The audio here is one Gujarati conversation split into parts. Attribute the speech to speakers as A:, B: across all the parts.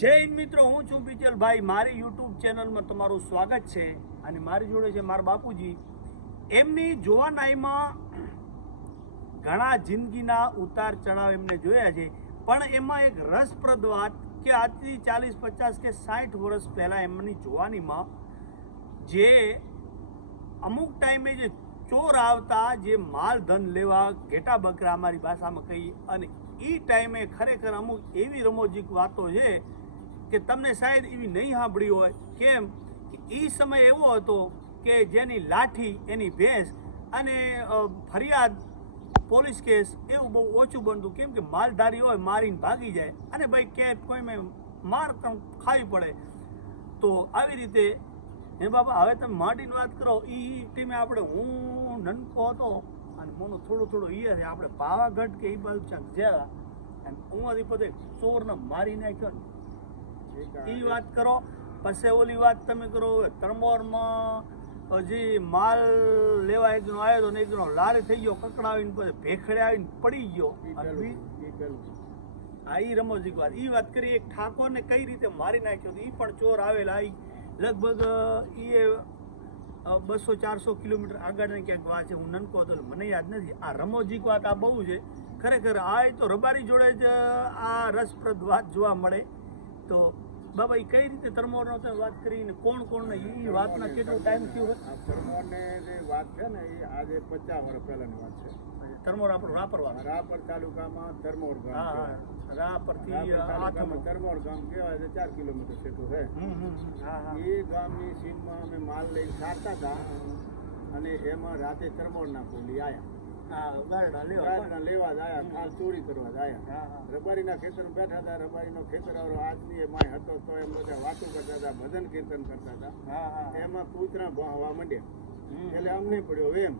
A: જય મિત્રો, હું છું બીચલભાઈ મારી યુટ્યુબ ચેનલમાં તમારું સ્વાગત છે અને મારી જોડે છે મારા બાપુજી. એમની જોવાનાઈમાં ઘણા જિંદગીના ઉતાર ચઢાવ એમને જોયા છે, પણ એમાં એક રસપ્રદ વાત કે આજથી ચાલીસ, પચાસ કે સાઠ વર્ષ પહેલાં એમની જોવાનીમાં જે અમુક ટાઈમે જે ચોર આવતા, જે માલ ધન લેવા ઘેટા બકરા અમારી ભાષામાં કહી અને એ ટાઈમે ખરેખર અમુક એવી રમોજીક વાતો છે કે તમને શાયદ એવી નહીં સાંભળી હોય. કેમ? કે એ સમય એવો હતો કે જેની લાઠી, એની ભેંસ અને ફરિયાદ, પોલીસ કેસ એવું બહુ ઓછું બનતું. કેમ કે માલધારી હોય, મારીને ભાગી જાય. અને ભાઈ કે કોઈ માર ખાવી પડે. તો આવી રીતે, હે બાબા, હવે તમે માટીની વાત કરો. એ ટીમે આપણે, હું નનકો હતો અને મને થોડો થોડો ઈયર આપણે પાવાગઢ કે એ બાજુ ચાક જ્યાં. અને ઉંમરથી પોતે ચોરને મારી નાખ્યો ને એ વાત કરો. પછી ઓલી વાત તમે કરો તરમોરમાં હજી માલ લેવા એકનો આવ્યો હતો ને એકનો લારે થઈ ગયો કકડાવીને પછી ભેખડે આવીને પડી ગયો. આ એ રમોજીક વાત. ઈ વાત કરી એક ઠાકોરને કઈ રીતે મારી નાખ્યો એ પણ ચોર આવેલા ઈ લગભગ ઈ બસો ચારસો કિલોમીટર આગળને ક્યાંક વાત છે હું નનકો હતો મને યાદ નથી. આ રમોજીક વાત આ બહુ છે. ખરેખર આ તો રબારી જોડે જ આ રસપ્રદ વાત જોવા મળે. તો બાબા ઈ કઈ રીતે તરમોરનો તમે વાત કરીને કોણ કોણ ને ઈ વાતના કેટલો ટાઈમ થયો હોય?
B: આ પરમારને જે વાત છે ને એ આજે પચાસ વર્ષ પહેલાની વાત છે.
A: તરમોર આપણો રાપરવા
B: રાપર તાલુકામાં ધર્મોર ગામ
A: હા
B: કહેવાય.
A: હા
B: રાપર તાલુકામાં ધર્મોર ગામ કહેવાય છે ચાર કિલોમીટર છેટું છે. એ ગામની સીટમાં અમે માલ લઈને સારતા હતા અને એમાં રાતે આયા
A: હા ગારડા લેવા
B: લેવા જ ખાલ ચોરી કરવા જ આયા
A: હા હા.
B: રબારીના ખેતરમાં બેઠા હતા રબારીનો ખેતર વાળો આદમી એ માય હતો તો એમ બધા વાતો કરતા હતા ભજન કીર્તન કરતા હતા.
A: હા હા.
B: એમાં કૂતરા ભોંહવા માંડ્યા. એટલે અમને પડ્યો વેમ.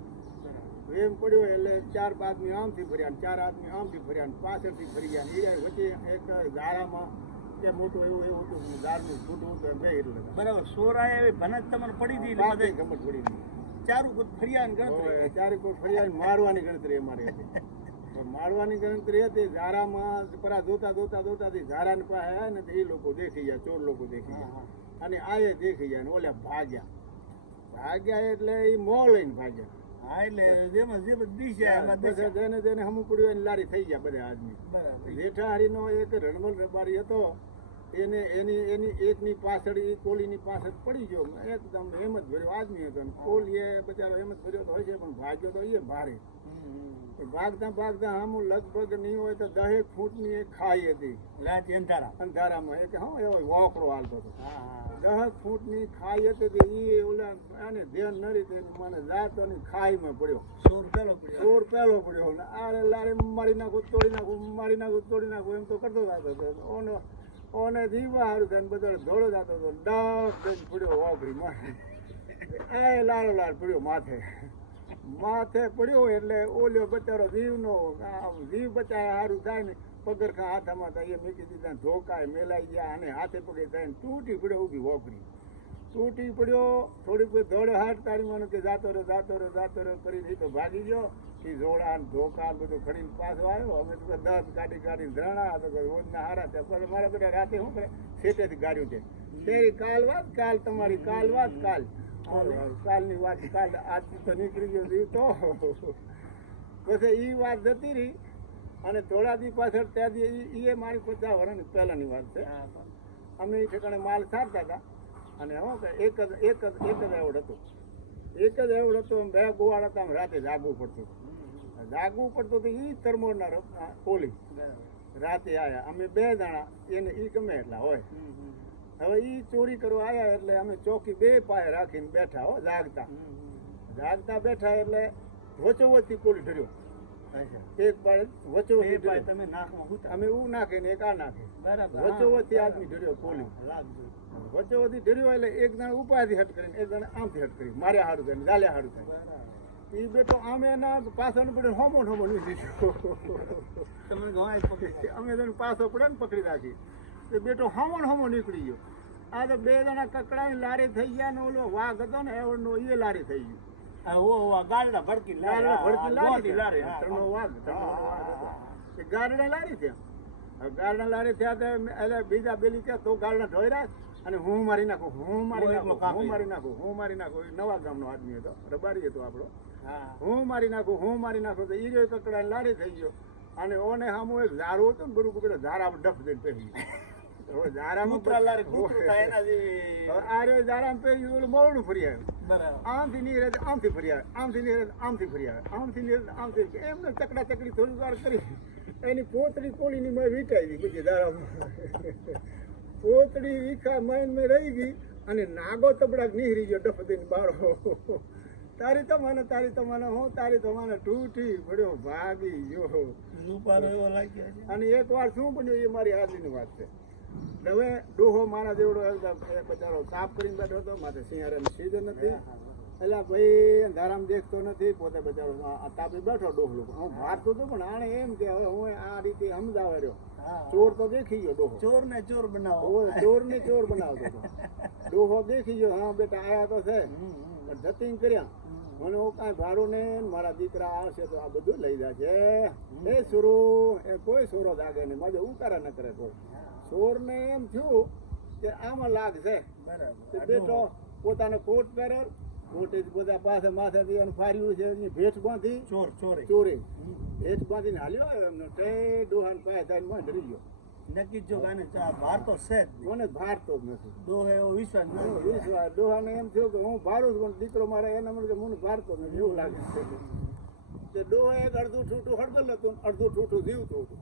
B: વેમ પડ્યો એટલે ચાર આદમી આમથી ફર્યા ને ચાર આદમી આમથી ફર્યા પાછળ પાછળથી ફરી ગયા ને એ વચ્ચે એક ગારામાં કે મોટું એવું એવું હતું ગાર છૂટું હતું બે એટલે
A: બરાબર સોરાએ ભનક તમને પડી હતી
B: ખબર પડી નહીં
A: ચારું કુદ ફરિયાદ ગણતરી
B: ચારે કોઈ ફરિયાદ મારવાની ગણતરી અમારી હતી. મારવાની ગણતરી હતી ઝારામાં પરા જોતા જોતા જોતા ઝારાની પાસે આવ્યા ને એ લોકો દેખી ગયા ચોર લોકો દેખી ગયા. અને આ એ દેખી ગયા ને ઓલા ભાગ્યા. ભાગ્યા એટલે એ મો લઈને ભાગ્યા.
A: હા એટલે જેમાં જે બધી છે.
B: જેને જેને હમું પડ્યું એને લારી થઈ ગયા બધા આદમી.
A: બરાબર.
B: નો એક રણમલ રબારી હતો એને એની એની એકની પાછળ એ કોલીની પાછળ પડી ગયો. એકદમ એમ જ ભર્યો. આદમી હતો ને કોલીએ બચારો એમ જ ભર્યો તો હોય છે પણ ભાગ્યો તો એ ભારે. ભાગતા ભાગતા આમ લગભગ નહીં હોય તો દહેક ફૂટની એક ખાઈ હતી.
A: અંધારા.
B: અંધારામાં. એક હા એવો વોકડો હાલતો હતો. દહેક ફૂટની ખાઈ હતી તે એ ઓલા આને ધ્યાન ન રીતે મને જાતો ની ખાઈમાં પડ્યો.
A: સોર પેલો પડ્યો.
B: સોર પહેલો પડ્યો. આરે લારે મારી નાખું તોડી નાખું મારી નાખું તોડી નાખું. એમ તો કરતો હતો. ઓનો ઓને દીવા હારું થઈને બધો ધોળો જતો હતો ડક દઈને પડ્યો વાપરી માથે એ લારો લાલ પડ્યો માથે. માથે પડ્યો એટલે ઓલ્યો બચારો જીવનો આમ જીવ બચાય સારું થાય ને પગરખા હાથમાં થાય એ મૂકી દીધા ધોકાય, મેલાઈ ગયા અને હાથે પગે થાય તૂટી પડ્યો ઊભી વાપરી તૂટી પડ્યો, થોડીક ધોળે હાથ તારી મને કે જાતો રહ્યો જાતો રહ્યો જાતો રહ્યો કરીને તો ભાગી ગયો. એ જોડા ને ધોકા બધું ખડીને પાછો આવ્યો. અમે તો દસ કાઢી કાઢી ધ્રાણા તો રોજના હારા થયા. પણ મારા બધા રાતે શું કરે? સેટેથી ગાડ્યું છે તેરી કાલ વાત કાલ તમારી કાલ વાત કાલ. કાલની વાત કાલ. આજ તો નીકળી ગયો જીવ તો. પછી એ વાત જતી રહી. અને થોડા દી પાછળ ત્યાં દી એ મારી પચાસ વર્ષની પહેલાંની વાત છે. અમે એ ઠેકાણે માલ સારતા હતા. અને હું કે એક જ એક જ એક જ એવડ હતું. એક જ એવડ હતું. બે ગોવાળ હતા રાતે જાગવું પડતું હતું. જાગવું પડતું તો એ તરમોરના ર- કોલી રાતે આવ્યા અમે બે જણા એને એ ગમે એટલા હોય. હવે એ ચોરી કરવા આવ્યા એટલે અમે ચોકી બે પાયે રાખીને બેઠા હો જાગતા. જાગતા બેઠા એટલે વચોવચથી કોલી ઢર્યો. એક પાડે વચોવચી
A: તમે હુતા.
B: અમે એવું નાખે ને એક આ નાખે.
A: બરાબર હા,
B: આદમી ઢર્યો કોલી. વચ્ચોવથી ઢર્યો એટલે એક જણ ઉપાયથી હટ કરીને એક જણ આમથી હટ કરી મારે હારું થાય ને જાલે હારું થાય એ બેટો આમે એના પાછળ પડે હોમો ને હોમો
A: તમે ગવાય પકડી
B: અમે તેને પાછો પડે ને પકડી રાખી. એ બેટો હોમો ને હોમો નીકળી ગયો. આ તો બે જણા કકડાની લારી થઈ ગયા ને ઓલો વાઘ હતો ને એવડનો એ લારી થઈ ગયો.
A: હા, ઓ આ ગાલડા ભડકી
B: લારી. ભડકી લારી
A: લારી.
B: ત્રણનો વાઘ એ ગારડે લારી છે. હવે લારી થયા તો એટલે બીજા બેલી કે તો ગાળના ઢોઈ રાખ અને હું મારી નાખું હું મારી નાખું હું મારી નાખું. હું મારી નાખું. નવા ગામનો આદમી હતો રબારી હતો આપણો.
A: હા.
B: મારી નાખું હું મારી નાખું તો એ રહ્યો કકડાને લારી થઈ ગયો. અને ઓને સામું એક ઝારું હતું ને બરું કુકડે ઝારામાં ડફ દઈને પહેરી ગયો. ઝારામાં ફરી આવ્યું. આમથી નીકળે આમથી ફરી આવે. આમથી નીકળે આમથી ફરી આવે. આમથી નીકળે આમથી. એમને ચકડા ચકડી થોડી વાર કરી. એની પોતડી કોળીની મેં ગઈ પછી દાડામાં પોતડી વીખા માઇન મેં રહી ગઈ અને નાગો તબડાક નીહરી ગયો ડફ દઈને બાળો. તારી તો મને તારી તો મને હું તારી તો મને તૂટી પડ્યો ભાગી ગયો
A: રૂપારો એવો લાગ્યો
B: અને એક વાર શું બન્યું એ મારી હાજરીની વાત છે. હવે ડોહો મારા જેવડો બચારો સાફ કરીને બેઠો હતો માથે સિંહારાની સીઝન નથી. એટલે ભાઈ અંધારામાં દેખતો નથી પોતે બચારો તાપી બેઠો ડોહલો હું ભારતો હતો પણ આણે એમ કે હવે હું આ રીતે સમજાવે રહ્યો. ચોર તો દેખી ગયો ડોહો.
A: ચોર ને ચોર બનાવો.
B: ચોર ને ચોર બનાવતો ડોહો દેખી ગયો હા બેટા આયા તો છે. પણ જતીન કર્યા. મને હું કાંઈ ભાડું નહીં મારા દીકરા આવશે તો આ બધું લઈ જશે. એ સુરુ એ કોઈ સોરો દાગે નહીં. મારે ઉકારા ન કરે કોઈ. સોરને એમ થયું કે આમાં લાગશે.
A: બરાબર.
B: તે બેટો પોતાનો કોટ પહેરેલ કોટે બધા પાસે માથેથી એનું ફાર્યું છે એની ભેટ બાંધી.
A: ચોર ચોરી.
B: ચોરી. ભેટ બાંધીને હાલ્યો એમનો. ટે ડોહાન પાસે થઈને માં રહી ગયો.
A: નક્કી જો આને ચા તો છે જ નહીં.
B: મને ભારતો જ નથી?
A: દોહે એવો વિશ્વાસ નથી.
B: વિશ્વાસ. ડોહાને એમ થયું કે હું ભારું છું પણ દીકરો મારે એના મને કે મને નથી. એવું લાગે છે તે ડોહા એક અડધું ઠૂઠું હતું અડધું ઠૂઠું જીવતું હતું.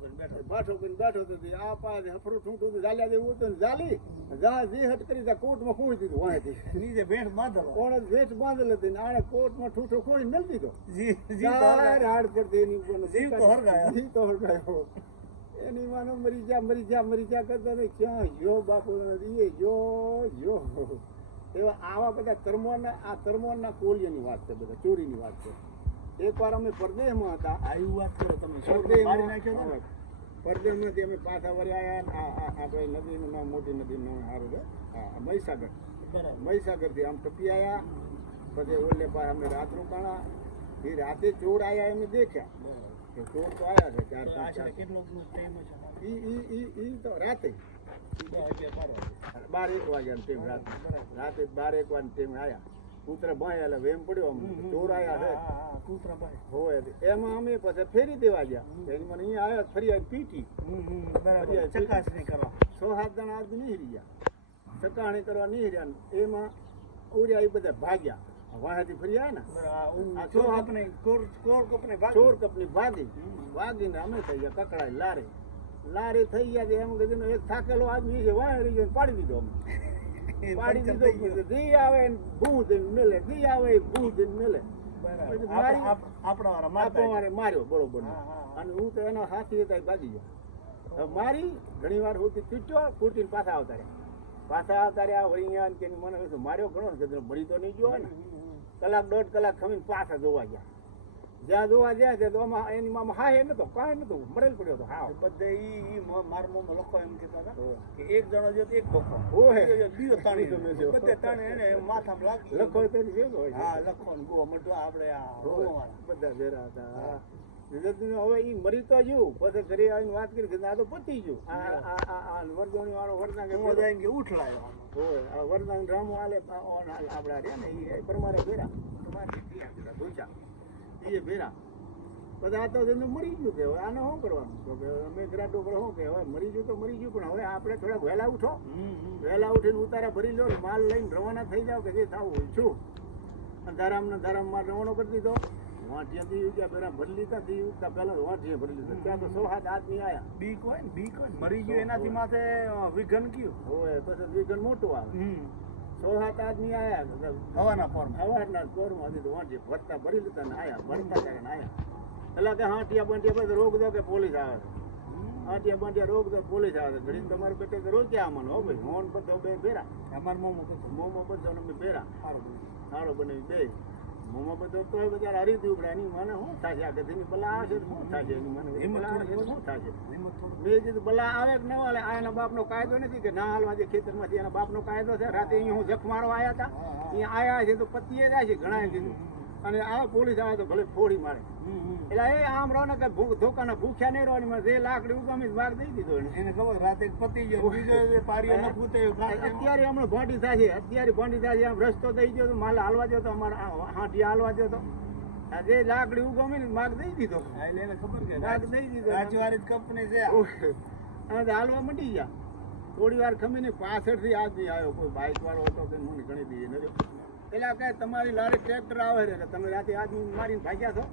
A: કરીને બેઠો.
B: બાઠો કરીને બેઠો હતો આ પાસે હફરું ઠૂંઠું ઝાલ્યા જેવું હતું ઝાલી. જા જી હટ કરી તા કોર્ટમાં ખોઈ દીધું વાંહેથી
A: નીચે ભેટ બાંધેલો.
B: કોણે ભેટ બાંધેલ હતી ને આણે કોર્ટમાં ઠૂઠો ખોઈ મેળ દીધો.
A: જી જી તો
B: ચાર
A: હવે.
B: હાડ પરથી એની ઉપર
A: જીવ તો હરગાયો.
B: જીવ તો હરગાયો. એની માનો મરી જા મરી જા મરી જા કરતા ને ક્યાં યો બાપુ એ યો યો એવા આવા બધા કર્મોના આ કર્મોના કોલિયાની વાત છે બધા ચોરીની વાત છે. એકવાર અમે પરદેશમાં હતા.
A: આયુ વાત કરો તમે. તો?
B: પરદેશમાંથી અમે પાછા વળી આવ્યા આ આ આપણે નદીનું નામ મોટી નદીનું નામ સારું છે? હા મહીસાગર. મહીસાગરથી આમ ટપી આવ્યા પછી ઓલે પાસે અમે રાત રોકાણા. એ રાતે ચોર આવ્યા એમને દેખ્યા. કે ચોર તો આવ્યા છે ચાર પાંચ
A: કેટલો ટાઈમ છે?
B: ઈ ઈ ઈ ઈ તો રાતે.
A: બાર
B: એક વાગ્યાનો ટાઈમ રાતે. રાતે બાર એક વાગ્યાનો ટાઈમ આવ્યા કૂતરા એટલે વેમ પડ્યો અમને ચોર આવ્યા છે. હોય એમાં અમે પછી ફેરી દેવા ગયા. એની મને અહીંયા આવ્યા ફરી આવી પીટી.
A: ચકાસણી કરવા.
B: છ સાત જણા આદમી નહીં રહ્યા ચકાણી કરવા નહીં રહ્યા એમાં ઉડ્યા એ બધા ભાગ્યા. વાહેથી ફરી આવ્યા ને?
A: ચોર કપની- ચોર- કપની ભાગી.
B: ભાગીને અમે થઈ ગયા કકડાઈ લારે. લારે થઈ ગયા તો એમ કીધું એક થાકેલો આદમી છે વાહરી ગયો પાડી દીધો અમે. પાડી દીધો દી આવે ને ભૂ દઈને મેલે દી આવે ભૂ દઈને મેલે. માર્યો બરોબર. અને હું તો એનો હાથી હતા ભાગી ગયો. મારી ઘણી વાર હું તૂટ્યો ફૂટીને પાછા આવતા રહ્યા. પાછા આવતા રહ્યા વળી અહીંયા મને માર્યો ઘણો કીધું મળી તો નહીં ગયો ને. કલાક દોઢ કલાક ખમીને પાછા જોવા ગયા. જ્યાં જોવા ગયા છે તો આમાં એની મામા હા એ નતો કાંઈ નતો મરેલ પડ્યો હતો હા
A: બધે ઈ ઈ મારા મોમાં લખો એમ કહેતા હતા કે એક જણો જો એક ભોખો
B: ઓહે.
A: બીજો તાણી
B: બીજો છે.
A: બધે તાણી એને માથામાં લાગી.
B: લખો તેની હોય છે.
A: હા લખો ને ગો મટવા આપણે આ.
B: બધા ભેરા હતા. હવે એ મરી તો ગયું. પછી ઘરે આવીને વાત કરી કે આ તો પતી ગયું. આ આ વાળો વરદાન કે
A: જાય ઉઠલાયો.
B: હોય આ વરદાન રામુ હાલે આ ઓન આલે આપડા રહ્યા ને એ પરમારે ભેરા. તમારે ત્યાં ભેરા ભેરા. બધા તો એને મરી ગયું કે હવે આને શું કરવાનું? તો કે અમે ગ્રાડો પર શું કે હવે મરી ગયું તો મરી ગયું પણ હવે આપણે થોડા વહેલા ઉઠો. વહેલા ઉઠીને ઉતારા ભરી લો માલ લઈને રવાના થઈ જાવ કે જે થવું છું અને ને અંધારામ માલ રવાનો કરી દીધો. વાંટિયાથી ગયા પેલા ભરી લીધા થી ઉગતા પહેલા વાંટિયા ભરી લીધા. ત્યાં તો સો હાથ આદમી આયા.
A: બીક હોય ને બીક હોય મરી ગયું એનાથી માથે વિઘન ગયું.
B: હોય પછી વિઘન મોટું આવે. સો સાત આદમી આવ્યા
A: હવાના ફોર્મ
B: કોરમાં હતી તો વાંચી ભરતા ભરી લીધા ને આયા ભરતા આયા. પેલા કે હાંટિયા બંટિયા પછી રોક દો કે પોલીસ આવે હાંટિયા બંટિયા રોક દો પોલીસ આવે ઘડી તમારે બેટે કે રોક્યા આમાં હો ભાઈ હોન બધો બે ભેરા
A: અમાર મોમો કીધું
B: મોમો બધો અમે ભેરા
A: સારું બન્યું.
B: સારો બનાવી બે. મોમો બધો તો હરી ઉપડે એની મને શું થશે? આ ગધેની બલા આવશે તો શું થશે? એની મને બલા આવશે તો શું થશે?
A: હિંમત થોડી.
B: મેં કીધું બલા આવે કે ન આવે? આ એના બાપનો કાયદો નથી કે ના હાલવા જે ખેતરમાંથી એના બાપનો કાયદો છે. રાતે અહીંયા હું જખ મારવા આવ્યા હતા. અહીંયા આયા છે તો પતિએ જાય છે ઘણા કીધું. અને આ પોલીસ આવે તો ભલે ફોડી મારે. એટલે એ આમ રહો ને કે ભૂખ ધોકાના ભૂખ્યા નહીં રહેવાની મારે જે લાકડી ઉગામી માર દઈ દીધો એને.
A: ખબર રાતે પતી ગયો બીજો પારીઓ ન ફૂટે.
B: અત્યારે હમણાં ભાંડી થાય છે. અત્યારે ભાંડી થાય છે. આમ રસ્તો થઈ ગયો તો માલ હાલવા દો તો અમારા હાંટી હાલવા દો તો. આ જે લાકડી ઉગામી માગ દઈ દીધો.
A: એટલે એને ખબર કે
B: માગ દઈ દીધો.
A: રાજવારી કંપની છે. આ.
B: અને તો હાલવા મટી ગયા. થોડી વાર ખમીને પાછળથી આદમી આવ્યો કોઈ બાઇક વાળો હતો કે મને ઘણી દી નજો પેલા કહે તમારી લારી ટ્રેક્ટર આવે છે તમે રાતે આજ મારીને ભાગ્યા છો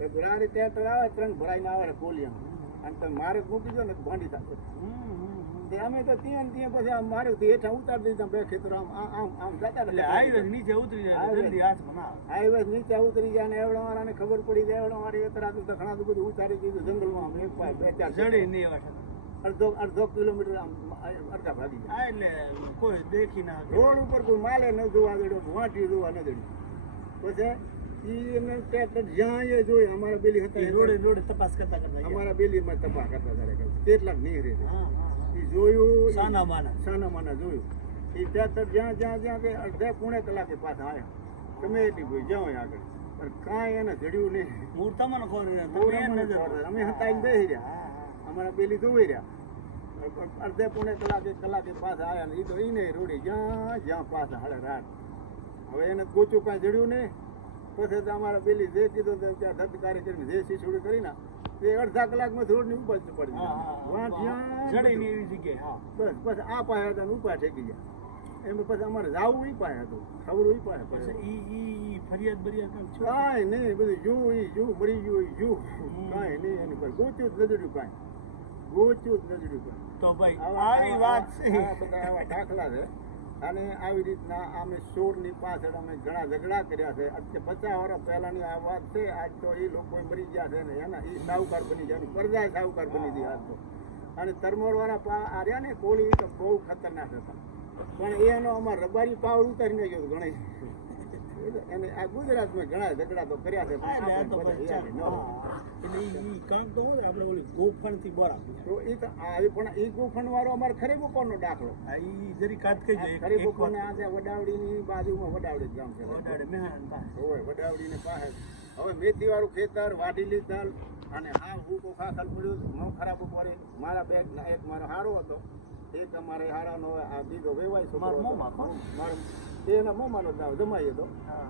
B: એ લારી ટ્રેક્ટર આવે ત્રણ ભરાઈને આવે છે કોલિયા અને તમે મારે મૂકી દો ને ભાંડી થશે. અમે તો ત્યાં ત્યાં પછી આમ મારે હેઠા ઉતારી દીધા બે ખેતર આમ આમ આમ જતા.
A: હાઈવે નીચે ઉતરી જાય
B: હાઈવે. નીચે ઉતરી જાય ને એવડા વાળાને ખબર પડી જાય એવડા વાળી એતરાતું તો ઘણા બધું ઉતારી દીધું જંગલમાં એક બે ચાર
A: ચડી નહીં.
B: અડધો અડધો કિલોમીટર અડધા ભાગી
A: હા, એટલે કોઈ દેખી ના
B: રોડ ઉપર કોઈ માલે ન જોવા દેડો વાંટી જોવા ન દેડ્યું પછી ઈ એમને ટ્રેક્ટર જ્યાં એ જોઈ અમારા બેલી
A: એ
B: હતા
A: રોડે રોડે તપાસ કરતા કરતા
B: અમારા બેલીમાં તપાસ કરતા હતા કેટલાક નહીં રહે
A: હા, હા, હા.
B: જોયું
A: સાના માના.
B: સાના માના જોયું. એ ટ્રેક્ટર જ્યાં જ્યાં જ્યાં તે અડધે પોણે કલાકે પાછા આવ્યા તમે એટલી કોઈ જ્યાં આગળ. પણ કાંઈ એને જડ્યું નહીં.
A: મૂળ તમને ખબર નથી. તમે એમ કરો.
B: અમે બેસી રહ્યા. અમારા બેલી ધોઈ રહ્યા. અડધે પોણે કલાકે કલાકે પાછા આવ્યા ને એ તો એને રૂડી જ્યાં જ્યાં પાછા હળે રાત. હવે એને ગોચું કાંઈ જડ્યું નહીં. પછી તો અમારા પેલી જે કીધું તો ત્યાં ધબકારી કરીને જે શીશોડી કરી ના એ અડધા કલાકમાં રોડની ઉપર પડી ગયા. બસ બસ આ પાયા હતા ઉપાય ઠેકી ગયા. એમ પછી અમારે જાવું ઈ પાય હતું. ખબર ઈ
A: પછી
B: પડે.
A: ઈ- ફરિયાદ બરિયાદ કાંઈ?
B: નહીં બધું જુ ઈ જુ મરી ગયું ઈ જુ. કાંઈ નહીં એનું કાંઈ ગોચ્યું જ નજડ્યું કાંઈ. ગોચ્યું જ નજડ્યું કાંઈ.
A: તો ભાઈ
B: આવી
A: વાત છે.
B: દાખલા છે. અને આવી રીતના અમે સોરની પાછળ અમે ઘણા ઝઘડા કર્યા છે. આજે પચાસ વર્ષ પહેલાની આ વાત છે, આજ તો એ લોકો મરી ગયા છે ને, એના એ સાહુકાર બની ગયા પરજા સાહુકાર બની ગયા આજ તો અને તરમોર વાળા પા આ રહ્યા ને કોળી, તો બહુ ખતરનાક હતા. પણ એનો અમારે રબારી પાવર ઉતારી નાખ્યો હતો એને આ ગુજરાતમાં ઘણા ઝઘડા તો કર્યા છે
A: એટલે
B: આપણે
A: ઈ- કાંક તો હોય ઓલી ગોફણથી બોર
B: તો એ તો પણ એ ગોફણ વાળો અમારે ખરે બપોરનો દાખલો.
A: ઈ જરી કાટ કહી જાય
B: ખરી બપોરને આજે વડાવડીની બાજુમાં વડાવડી ગામ છે.
A: ઓડાડે મહેણાન પાસે.
B: હોય વડાવડીને પાસે. હવે મેથી વાળું ખેતર વાઢીલી તલ અને હા હું કો ખાખલ પડ્યું ન ખરાબ પડે મારા બેગ એક મારો હારો હતો. એક અમારે હારાનો આ બીજો વેવાય છે
A: મારા મોમાં
B: મારા એના મોમાનો દાવ જમાઈ હતો
A: હા.